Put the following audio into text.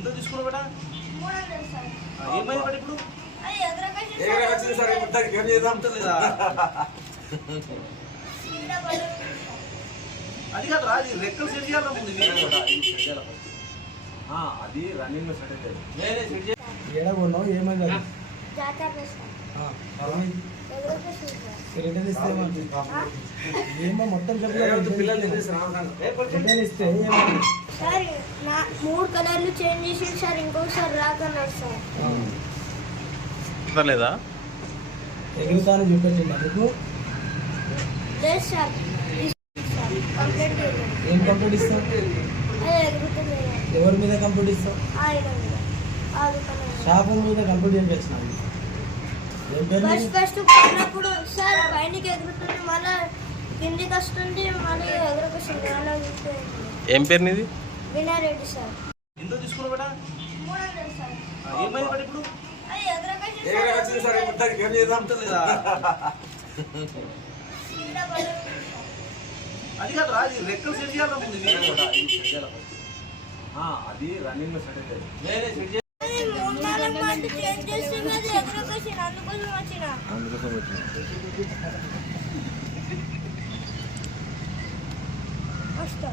ఎంత తీసుకున్నావు బేటా? 300 సార్. ఏమైంది బేట ఇప్పుడు? అది ఎదురుకొచ్చింది వచ్చింది సార్ మొత్తానికి ఏం చేద్దాం లేదా సీదా పడదు సార్. అది కాదు రా, అది రెక్కలు సెట్ చేయాలి ముందు అది రన్నింగ్ లో సెట్ అయితే ఏడా కొన్నావు ఏమైంది అది? జాతర చేస్తాం. ఏమైంది? ఎదురుకొచ్చింది సార్. రిటర్న్ ఇస్తే ఏమంటుంది? ఏమో మొత్తం చెప్పలేదు. పిల్లలు రిటర్న్ ఇస్తే ఏమంటుంది? సార్ నా 3 కలర్లు చేంజ్ చేసి సార్ ఇంకొకసారి రాకన్నారు సార్. లేదా ఎగురుతాను చూపెట్టింది అందుకు. లేదు సార్. సార్ కంప్లైంట్ చేయండి. ఏం కంప్లీట్ ఇస్తావు? అది ఎగురుతుంది ఎవరి మీద కంప్లీట్ ఇస్తావు? ఆయన మీద ఆ దుకాణం షాపు మీద కంప్లీట్ చేయించినావు. ఏం పేరు నీది? ఫస్ట్ పడినప్పుడు సార్ పైనకి ఎగురుతుంది, మళ్ళీ కిందికి వస్తుంది, మళ్ళీ ఎగురుకొస్తుంది. అలా ఏం పేరు నీది? వినారెడ్డి సార్. ఎంత తీసుకున్నావు బేటా? 300 సార్. ఏమైంది బేట ఇప్పుడు? అది వచ్చింది సార్ మొత్తానికి ఏం చేద్దాం లేదా సీదా పడదు సార్. అది కాదు రా, అది రెక్కలు సెట్ చేయాలి ముందు అది రన్నింగ్ లో సెట్ అయితే అది 3-4 మంది చేంజ్ చేస్తే అది ఎగురుకొచ్చింది, అందుకోసం వచ్చిన. వస్తా.